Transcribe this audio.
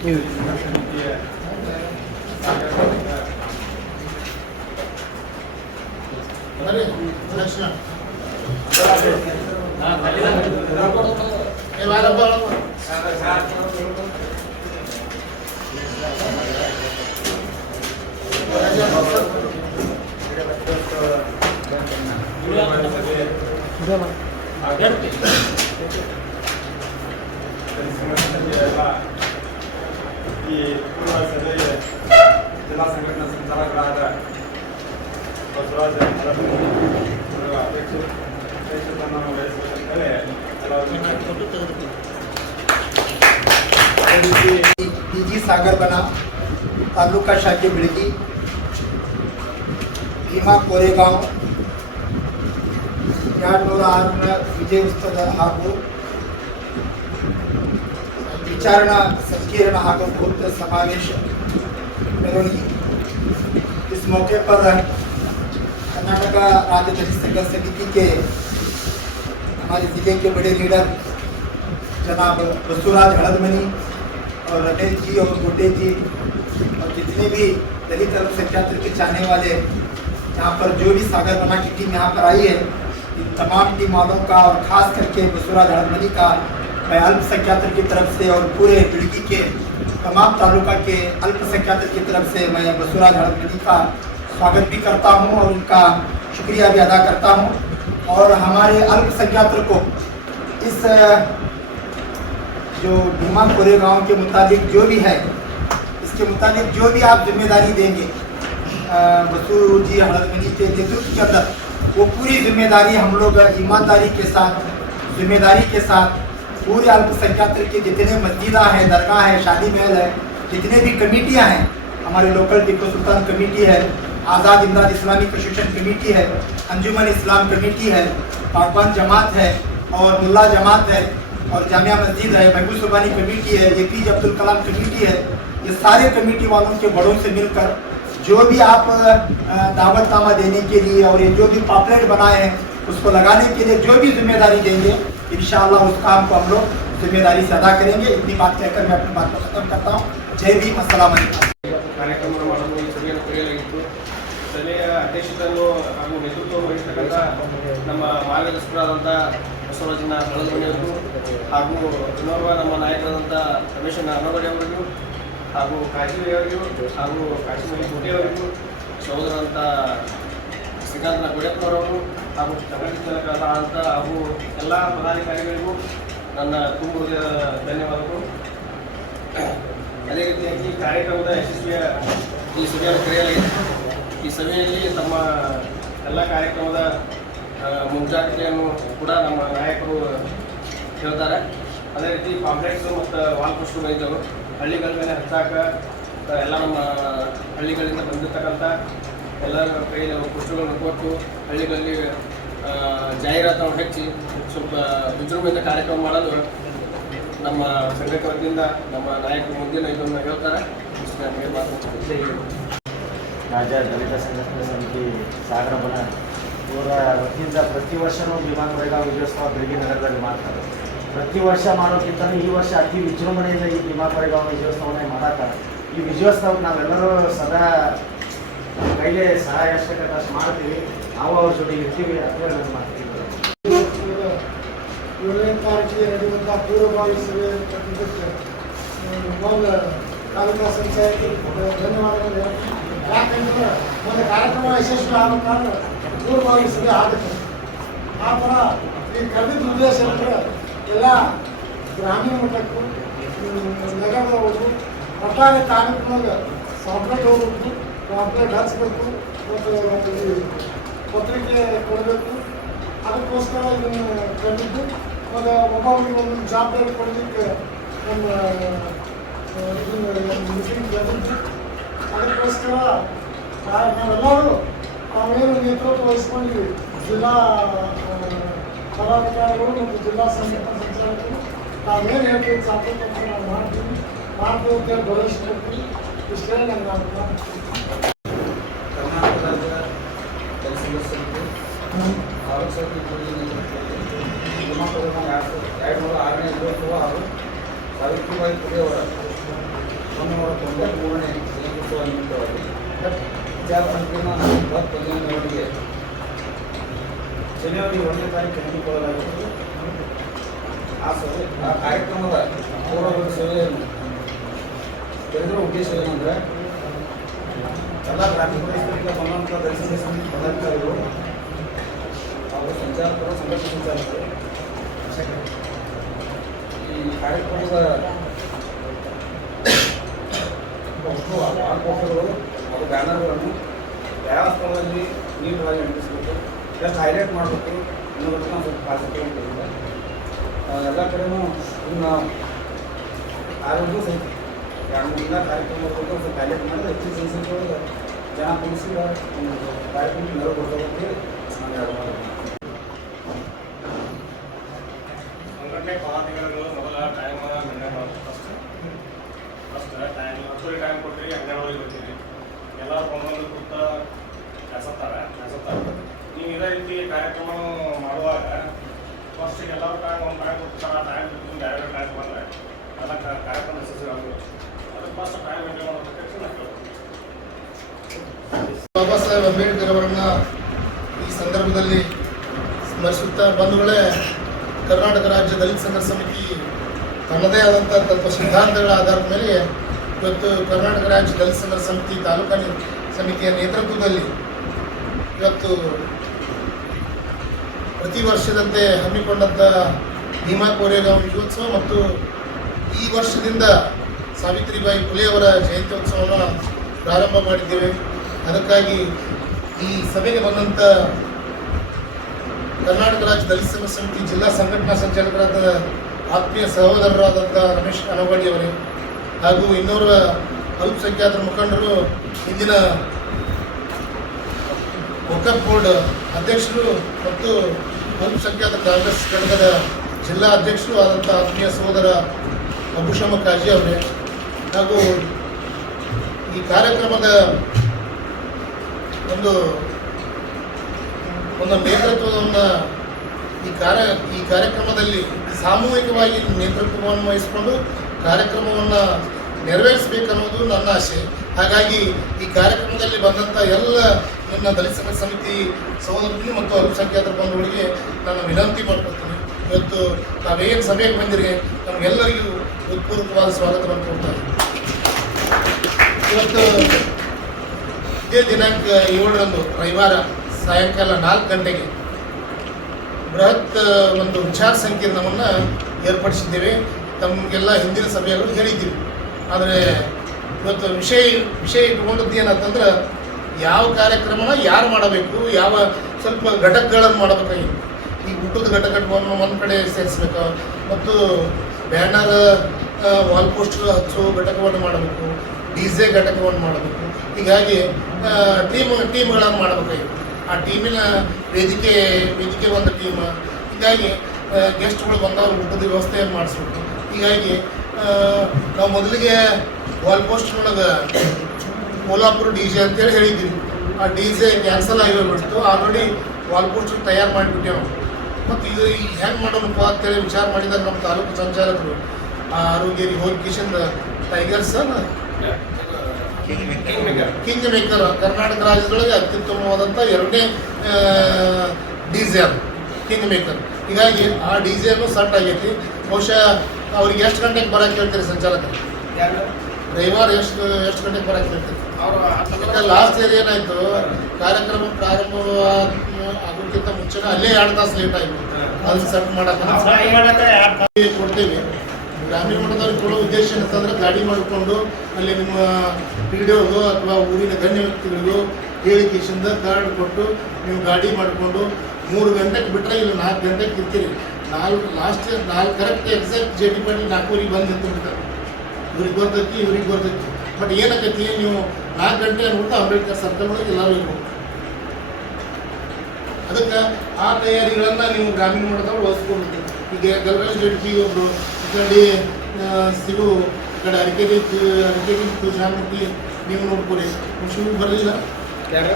ಈ ಬಸವರಾಜ ಹರಪನಹಳ್ಳಿ ಅವರ ಅಧ್ಯಕ್ಷ ಅಧ್ಯಕ್ಷತೆಯನ್ನು ವಹಿಸಿರುತ್ತೇವೆ ಅದೇ ರೀತಿ डी जी सागर बना तालुका शाखे बिळगी ಭೀಮಾ ಕೋರೆಗಾಂವ್ ಎರಡು ನೂರ ಆರರ ವಿಜಯ ಉತ್ಸವದ ಹಾಗೂ ವಿಚಾರಣಾ संकीर्ण ಹಾಗೂ बहुत समावेश ಮೆರವಣಿಗೆ इस मौके पर कर्नाटक राज्य दलित संघर्ष समिति के, हमारे ज़िले के बड़े लीडर जनाब बसुराज हड़दमनी और रमेश जी और गोटे जी और जितने भी दलित अल्पसंख्यक के चाहने वाले, यहाँ पर जो भी सागर बना की टीम यहाँ पर आई है, इन तमाम टीम वालों का और खास करके बसुराज हड़दमनी का मैं अल्पसंख्यक की तरफ़ से और पूरे बिड़गी के तमाम तालुका के अल्पसंख्यक की तरफ़ से मैं बसुराज हड़दमनी का स्वागत भी करता हूँ और उनका शुक्रिया भी अदा करता हूँ। और हमारे अल्पसंख्यक को इस जो भीमा कोरे गाँव के मुताबिक जो भी है इसके मुताबिक जो भी आप ज़िम्मेदारी देंगे अ, बसु जी हड़दमनी के नेतृत्व के अंदर वो पूरी ज़िम्मेदारी हम लोग ईमानदारी के साथ ज़िम्मेदारी के साथ पूरे अल्पसंख्यक के जितने मस्जिदा हैं दरगाह है शादी महल है जितने भी कमेटियाँ हैं हमारे लोकल टिप्पू सुल्तान कमेटी है आज़ाद इमदाद इस्लामी प्रशिक्षण कमेटी है, अंजुमन इस्लाम कमेटी है बागबान जमात है और मुल्ला जमात है और जामिया मस्जिद है, महबूब सुबानी कमेटी है A P J Abdul Kalam committee है। ये सारे कमेटी वालों के बड़ों से मिलकर जो भी आप दावतनामा देने के लिए और ये जो भी पापलेट बनाए हैं, उसको लगाने के लिए जो भी ज़िम्मेदारी देंगे इन उस काम को हम लोग ज़िम्मेदारी से अदा करेंगे। इतनी बात कहकर मैं अपनी बात को खत्म करता हूँ। जय भीम, अस्सलाम ಬಸವರಾಜನ ಹಳದಮಣಿಯವರು ಹಾಗೂ ಇನ್ನೋರ್ವ ನಮ್ಮ ನಾಯಕರಾದಂಥ ರಮೇಶನ ಅನವಡಿ ಅವರಿಗೂ ಹಾಗೂ ಕಾಶಿಮಿ ಅವರಿಗೂ ಹಾಗೂ ಕಾಶಿಮಿ ಕೋಟೆ ಅವರಿಗೂ ಸಹೋದರಂತ ಶ್ರೀಕಾಂತನ ಗುಡಪ್ಪನವರವರು ಹಾಗೂ ಅಂತ ಹಾಗೂ ಎಲ್ಲ ಪದಾಧಿಕಾರಿಗಳಿಗೂ ನನ್ನ ತುಂಬ ಧನ್ಯವಾದಗಳು ಅದೇ ರೀತಿಯಾಗಿ ಕಾರ್ಯಕ್ರಮದ ಯಶಸ್ವಿಯ ಈ ಸಭೆಯನ್ನು ಕರೆಯಲಾಗಿದೆ ಈ ಸಭೆಯಲ್ಲಿ ತಮ್ಮ ಎಲ್ಲ ಕಾರ್ಯಕ್ರಮದ ಮುಂಜಾಗ್ರತೆಯನ್ನು ಕೂಡ ನಮ್ಮ ನಾಯಕರು ಹೇಳ್ತಾರೆ ಅದೇ ರೀತಿ ಕಾಂಪ್ಲೆಕ್ಸು ಮತ್ತು ವಾಲ್ ಇದ್ದವು ಹಳ್ಳಿಗಳ ಮೇಲೆ ಹಚ್ಚಾಕ ಎಲ್ಲ ನಮ್ಮ ಹಳ್ಳಿಗಳಿಂದ ಬಂದಿರ್ತಕ್ಕಂಥ ಎಲ್ಲರ ಕೈಯಲ್ಲಿ ಪುಷ್ಟುಗಳನ್ನು ಕೊಟ್ಟು ಹಳ್ಳಿಗಳಲ್ಲಿ ಜಾಹೀರಾತನ್ನು ಹಚ್ಚಿ ಸ್ವಲ್ಪ ವಿಜೃಂಭಣೆಯಿಂದ ಕಾರ್ಯಕ್ರಮ ಮಾಡಲು ನಮ್ಮ ಸಂಘಟಕ ವತಿಯಿಂದ ನಮ್ಮ ನಾಯಕರು ಮುಂದಿನ ಇದನ್ನು ಹೇಳ್ತಾರೆ ನಮಗೆ. ರಾಜ್ಯ ದಲಿತ ಸಂಘಟನೆ ಸಮಿತಿ ಸಾಗರಬನ ಇವರ ವತಿಯಿಂದ ಪ್ರತಿ ವರ್ಷವೂ ವಿಮಾನ ಕೊರೆಗಾಂವ್ ವಿಜಯೋತ್ಸವ ಬೆಳಗ್ಗೆ ನಗರದಲ್ಲಿ ಮಾಡ್ತಾರೆ ಪ್ರತಿ ವರ್ಷ ಮಾಡೋಕ್ಕಿಂತ ಈ ವರ್ಷ ಅತಿ ವಿಜೃಂಭಣೆಯಿಂದ ಈ ಭೀಮಾ ಕೊರೆಗಾಂವ್ ವಿಜಯೋತ್ಸವನ ಮಾಡಾಕ ಈ ವಿಜಯೋತ್ಸವಕ್ಕೆ ನಾವೆಲ್ಲರೂ ಸದಾ ನಮ್ಮ ಕೈಲೇ ಸಹಾಯ ಅಷ್ಟು ಮಾಡ್ತೀವಿ. ನಾವು ಅವ್ರ ಜೊತೆ ಇರ್ತೀವಿ ಅಥವಾ ನಾನು ಮಾಡ್ತೀವಿ ಧನ್ಯವಾದಗಳು. ಯಾಕಂದ್ರೆ ಒಂದು ಕಾರ್ಯಕ್ರಮ ಯಶಸ್ವಿ ಆಗಬೇಕಾದ್ರೆ ಪೂರ್ವಭಾವಿ ಸಭೆ ಆಗುತ್ತೆ. ಆ ಥರ ಈ ಕರೆದಿದ್ದ ಉದ್ದೇಶ ಅಂದರೆ ಎಲ್ಲ ಗ್ರಾಮೀಣ ಮಟ್ಟಕ್ಕೂ ಹ್ಮ್, ನಗರದ ಹೋಗ್ಬೇಕು ಒಟ್ಟಾರೆ ತಾಲೂಕಿನಾಗ ಸಾಫ್ಟ್ವೇರ್ ಹೋಗ್ಬೇಕು ಸಾಫ್ಟ್ವೇರ್ ಹಚ್ಚಬೇಕು ಮತ್ತು ಪತ್ರಿಕೆ ಕೊಡಬೇಕು. ಅದಕ್ಕೋಸ್ಕರ ಇದನ್ನು ಕಂಡಿದ್ದು ಮತ್ತು ಒಬ್ಬೊಬ್ಬರಿಗೆ ಒಂದೊಂದು ಜವಾಬ್ದಾರಿ ಕೊಡಲಿಕ್ಕೆ ಆ, ಇದನ್ನು ಮೀಟಿಂಗ್ ಬಂದಿದ್ದು ಅದಕ್ಕೋಸ್ಕರ ನಾವೆಲ್ಲರೂ ತಾವೇನು ನೇತೃತ್ವ ವಹಿಸ್ಕೊಂಡಿದ್ವಿ ಜಿಲ್ಲಾ ಆ, ಪದಾಧಿಕಾರಿಗಳು ಮತ್ತು ಜಿಲ್ಲಾ ಸಂಘಟನಾ ಸಂಚಾಲಕರು ತಾವೇನು ಹೇಳ್ತೀವಿ ಸಾಧ್ಯತೆ ನಾವು ಮಾಡ್ತೀವಿ ಮಾಡ್ತೀವಿ ಅಂತೇಳಿ ಭರವಸೆ ಕೊಡ್ತೀವಿ ಇಷ್ಟೇ ನನ್ನ ಅಭಿಪ್ರಾಯ ಕರ್ನಾಟಕ ರಾಜ್ಯ ಜನಸಂಘರ್ಷ ಸಮಿತಿ ತಾಲೂಕು ಸಮಿತಿ ಕೂಡಿದ ನೇತೃತ್ವದಲ್ಲಿ ಭೀಮಾ ಕೊರೆಗಾಂವ್ ಎರಡು ಸಾವಿರದ ಎರಡು ನೂರ ಆರನೇ ವಿಜಯೋತ್ಸವ ಹಾಗೂ ಸಾವಿತ್ರಿಬಾಯಿ ಫುಲೆ ಅವರ ಒಂದೂರ ತೊಂಬತ್ಮೂರನೇ ಜಯಂತ್ಯುತ್ಸವ ನಿಮಿತ್ತವಾಗಿ ವಿಚಾರ ಸಂಕಿರಣ ಇಪ್ಪತ್ತೊಂದನೇ ಮೆರವಣಿಗೆ ಜನವರಿ ಒಂದನೇ ತಾರೀಕು ಹಮ್ಮಿಕೊಳ್ಳಲಾಗುತ್ತದೆ ಆ ಸಭೆ ಆ ಕಾರ್ಯಕ್ರಮದ ಪೂರ್ವ ಸೇವೆಯನ್ನು ತೆರೆದಿರುವ ಉದ್ದೇಶ ಏನಂದರೆ ಎಲ್ಲ ಗ್ರಾಮೀಣ ಪ್ರದೇಶದಿಂದ ಬಂದಂಥ ದರ್ಶನ ಸಮಿತಿ ಪದಾಧಿಕಾರಿಗಳು ಹಾಗೂ ಸಂಚಾಲಕರು ಸಂಘರ್ಷ ಸಂಚಾಲಕರು ಈ ಕಾರ್ಯಕ್ರಮದ ಒಟ್ಟು ಪೋಸ್ಟರ್ಗಳು ಮತ್ತು ಬ್ಯಾನರ್ಗಳನ್ನು ಯಾವ ಸ್ಥಳದಲ್ಲಿ ನೀಟಾಗಿ ಅಂಟಿಸಬೇಕು ಎಷ್ಟು ಹೈಲೈಟ್ ಮಾಡಬೇಕು ಅನ್ನೋದಕ್ಕೆ ನಾವು ಸ್ವಲ್ಪ ಕೊಟ್ಟಿಲ್ಲ ಎಲ್ಲ ಕಡೆನೂ ಇನ್ನು ಆರೋಗ್ಯ ಸಹಿತ ಎರಡು ಮೂರು ದಿನ ಕಾರ್ಯಕ್ರಮ ಕೊಟ್ಟು ಸ್ವಲ್ಪ ಹೈಲೈಟ್ ಮಾಡಿದ್ರೆ ಹೆಚ್ಚಿನ ಸಂಖ್ಯೆ ಒಳಗೆ ಜನ ಕೂಡಿಸಿ ಒಂದು ಕಾರ್ಯಕ್ರಮಕ್ಕೆ ನೆರವು ಕೊಡ್ತಾರೆ ನಾನು ಎರಡು ಮಾತು ಸಂಘಟನೆ ಪದಾಧಿಕಾರಿಗಳು ಮೊದಲ ಟೈಮ್ ನಿರ್ಣಯ ಟೈಮ್ ಟೈಮ್ ಕೊಟ್ಟರೆ ಎಲ್ಲರೂ ಕೂತ ಮಾಡುವಾಗ ಫಸ್ಟ್ ಎಲ್ಲರೂ ಒಂದು ಟೈಮ್ ಅದಕ್ಕೆ ಫಸ್ಟ್ ಟೈಮ್ ಬಾಬಾ ಸಾಹೇಬ್ ಅಂಬೇಡ್ಕರ್ ಅವರನ್ನ ಈ ಸಂದರ್ಭದಲ್ಲಿ ಸ್ಮರಿಸುತ್ತಾ ಬಂಧುಗಳೇ, ಕರ್ನಾಟಕ ರಾಜ್ಯ ದಲಿತ ಸಂಘರ್ಷ ಸಮಿತಿ ತನ್ನದೇ ಆದಂಥ ತತ್ವ ಸಿದ್ಧಾಂತಗಳ ಆಧಾರದ ಮೇಲೆ ಇವತ್ತು ಕರ್ನಾಟಕ ರಾಜ್ಯ ದಲಿತ ಸಮಿತಿ ತಾಲೂಕಿನ ಸಮಿತಿಯ ನೇತೃತ್ವದಲ್ಲಿ ಇವತ್ತು ಪ್ರತಿ ವರ್ಷದಂತೆ ಹಮ್ಮಿಕೊಂಡಂಥ ಭೀಮಾ ಕೋರೆಗಾಂವ್ ವಿಜಯೋತ್ಸವ ಮತ್ತು ಈ ವರ್ಷದಿಂದ ಸಾವಿತ್ರಿಬಾಯಿ ಫುಲೆ ಅವರ ಜಯಂತ್ಯೋತ್ಸವವನ್ನು ಪ್ರಾರಂಭ ಮಾಡಿದ್ದೇವೆ. ಅದಕ್ಕಾಗಿ ಈ ಸಭೆಗೆ ಬಂದಂಥ ಕರ್ನಾಟಕ ರಾಜ್ಯ ದಲಿತ ಸಮಿತಿ ಜಿಲ್ಲಾ ಸಂಘಟನಾ ಸಂಚಾಲಕರಾದ ಆತ್ಮೀಯ ಸಹೋದರರಾದಂಥ ರಮೇಶ್ ಅವರೇ ಹಾಗೂ ಇನ್ನೂರ ಅಲ್ಪಸಂಖ್ಯಾತ ಮುಖಂಡರು ಇಂದಿನ ವಕಫ್ ಬೋರ್ಡ್ ಅಧ್ಯಕ್ಷರು ಮತ್ತು ಅಲ್ಪಸಂಖ್ಯಾತ ಕಾಂಗ್ರೆಸ್ ಘಟಕದ ಜಿಲ್ಲಾ ಅಧ್ಯಕ್ಷರು ಆದಂಥ ಆತ್ಮೀಯ ಸಹೋದರ ಅಭುಷಮ ಕಾಜಿ ಅವರೇ ಹಾಗೂ ಈ ಕಾರ್ಯಕ್ರಮದ ಒಂದು ಒಂದು ನೇತೃತ್ವವನ್ನು ಈ ಕಾರ್ಯ, ಈ ಕಾರ್ಯಕ್ರಮದಲ್ಲಿ ಸಾಮೂಹಿಕವಾಗಿ ನೇತೃತ್ವವನ್ನು ವಹಿಸಿಕೊಂಡು ಕಾರ್ಯಕ್ರಮವನ್ನು ನೆರವೇರಿಸಬೇಕನ್ನೋದು ನನ್ನ ಆಸೆ. ಹಾಗಾಗಿ ಈ ಕಾರ್ಯಕ್ರಮದಲ್ಲಿ ಬಂದಂಥ ಎಲ್ಲ ನನ್ನ ದಲಿತ ಸಮಿತಿ ಸಹೋದರರಿಗೆ ಮತ್ತು ಅಲ್ಪಸಂಖ್ಯಾತರ ಬಂಧುಗಳಿಗೆ ನಾನು ವಿನಂತಿ ಮಾಡ್ಕೊಳ್ತೀನಿ. ಇವತ್ತು ತಾವೇನು ಸಭೆಗೆ ಬಂದಿರಿ, ನಮಗೆಲ್ಲರಿಗೂ ಹೃತ್ಪೂರ್ವಕವಾದ ಸ್ವಾಗತವನ್ನು ಕೊಡ್ತಾರೆ ಇವತ್ತು ಇದೇ ದಿನಾಂಕ ಏಳರಂದು ರವಿವಾರ ಸಾಯಂಕಾಲ ನಾಲ್ಕು ಗಂಟೆಗೆ ಬೃಹತ್ ಒಂದು ವಿಚಾರ ಸಂಕಿರಣವನ್ನು ಏರ್ಪಡಿಸಿದ್ದೇವೆ. ತಮಗೆಲ್ಲ ಹಿಂದಿನ ಸಭೆಯಲ್ಲೂ ಹೇಳಿದ್ದೀವಿ. ಆದರೆ ಇವತ್ತು ವಿಷಯ ವಿಷಯ ಇಟ್ಕೊಂಡದ್ದು ಏನಂತಂದ್ರೆ ಯಾವ ಕಾರ್ಯಕ್ರಮನ ಯಾರು ಮಾಡಬೇಕು, ಯಾವ ಸ್ವಲ್ಪ ಘಟಕಗಳನ್ನು ಮಾಡಬೇಕಾಗಿತ್ತು ಈ ಊಟದ ಘಟಕವನ್ನು ಒಂದು ಕಡೆ ಸೇರಿಸ್ಬೇಕು. ಮತ್ತು ಬ್ಯಾನರ್ ವಾಲ್ ಪೋಸ್ಟರ್ ಹಚ್ಚೋ ಘಟಕವನ್ನು ಮಾಡಬೇಕು, ಡಿ ಜೆ ಘಟಕವನ್ನು ಮಾಡಬೇಕು. ಹೀಗಾಗಿ ಟೀಮ್, ಟೀಮ್ಗಳನ್ನು ಮಾಡಬೇಕಾಗಿತ್ತು ಆ ಟೀಮಿನ ವೇದಿಕೆ ವೇದಿಕೆ ಒಂದು ಟೀಮ್ ಹೀಗಾಗಿ ಗೆಸ್ಟ್ಗಳು ಬಂದವರು ಊಟದ ವ್ಯವಸ್ಥೆಯನ್ನು ಮಾಡಿಸ್ಬೇಕು. ಹೀಗಾಗಿ ನಾವು ಮೊದಲಿಗೆ ವಾಲ್ ಪೋಸ್ಟ್ನೊಳಗೆ ಕೋಲ್ಹಾಪುರ ಡಿ ಜೆ ಅಂತೇಳಿ ಹೇಳಿದ್ದೀವಿ. ಆ ಡಿ ಜೆ ಕ್ಯಾನ್ಸಲ್ ಆಗಿಬಿಡ್ತು ಆಲ್ರೆಡಿ ವಾಲ್ ಪೋಸ್ಟ್ ತಯಾರು ಮಾಡಿಬಿಟ್ಟೆವು ಮತ್ತು ಇದು ಹೆಂಗೆ ಮಾಡೋಣಪ್ಪ ಅಂತೇಳಿ ವಿಚಾರ ಮಾಡಿದಾಗ ನಮ್ಮ ತಾಲೂಕು ಸಂಚಾಲಕರು, ಆ ಆರೋಗ್ಯರಿಗೆ ಹೋಗಿ Kishan Tigers king maker Karnataka ರಾಜ್ಯದೊಳಗೆ ಅತ್ಯುತ್ತಮವಾದಂಥ ಎರಡನೇ ಡಿ ಜೆ ಅದು ಕಿಂಗ್ ಮೇಕರ್. ಹೀಗಾಗಿ ಆ ಡಿ ಜೆನು ಸಟ್ ಆಗೈತಿ. ಬಹುಶಃ ಅವ್ರಿಗೆ ಎಷ್ಟು ಗಂಟೆಗೆ ಬರಕ್ಕೆ ಹೇಳ್ತೀರಿ ಸಂಚಾಲಕರು? ಡ್ರೈವರ್ ರವಿವಾರ ಎಷ್ಟು ಎಷ್ಟು ಗಂಟೆಗೆ ಬರಕ್ಕೆ ಹೇಳ್ತೀರಿ? ಅವರು ಲಾಸ್ಟ್ ಇಯರ್ ಏನಾಯ್ತು? ಕಾರ್ಯಕ್ರಮ ಪ್ರಾರಂಭ ಆಗೋಕ್ಕಿಂತ ಮುಂಚೆನೇ ಅಲ್ಲೇ ಎರಡು ತಾಸು ಲೇಟ್ ಆಯ್ತು. ಅಲ್ಲಿ ಸೆಟ್ ಮಾಡಕ್ಕೆ ಕೊಡ್ತೇವೆ. ಗ್ರಾಮೀಣ ಮಟ್ಟದಲ್ಲಿ ಕೊಡೋ ಉದ್ದೇಶ ಏನಂತಂದ್ರೆ ಗಾಡಿ ಮಾಡಿಕೊಂಡು ಅಲ್ಲಿ ನಿಮ್ಮ ಪಿ ಅಥವಾ ಊರಿನ ಗಣ್ಯ ವ್ಯಕ್ತಿಗಳಿಗೂ ಹೇಳಿಕೆಯಿಂದ ಕಾರ್ಡ್ ಕೊಟ್ಟು ನೀವು ಗಾಡಿ ಮಾಡಿಕೊಂಡು ಮೂರು ಗಂಟೆಗೆ ಬಿಟ್ಟರೆ ಇಲ್ಲಿ, ನಾಲ್ಕು ಗಂಟೆಗೆ ಇರ್ತೀರಿ ನಾಲ್ಕು ಲಾಸ್ಟ್ ನಾಲ್ಕು correct exact J D Patil ನಾಲ್ಕೂರಿಗೆ ಬಂದು ನಿಂತಿರ್ತಾರೆ ಇವ್ರಿಗೆ ಬರ್ತೈತಿ ಇವ್ರಿಗೆ ಬರ್ತೈತಿ ಬಟ್ ಏನಕ್ಕೈತಿ ನೀವು ನಾಲ್ಕು ಗಂಟೆ ಅನ್ಬಿಟ್ಟು ಅಂಬೇಡ್ಕರ್ ಸರ್ಕಲ್ ಎಲ್ಲರೂ ಅದಕ್ಕೆ ಆ ತಯಾರಿಗಳನ್ನು ನೀವು ಗ್ರಾಮೀಣ ಮಟ್ಟದವ್ರು ಬಳಸ್ಕೊಂಡು ಈಗ ಗಲ್ರಾಜ್ ಜಡ್ಕಿ ಒಬ್ಬರು ಕಡೆ ಸಿಗು ಕಡೆ ಅರಕೆರೆ ಅರಕೆರೆ ತುಜಾಮುಟ್ಟಿ ನೀವು ನೋಡ್ಕೊರಿ ಶಿವ ಬರಲಿಲ್ಲ? ಯಾರು?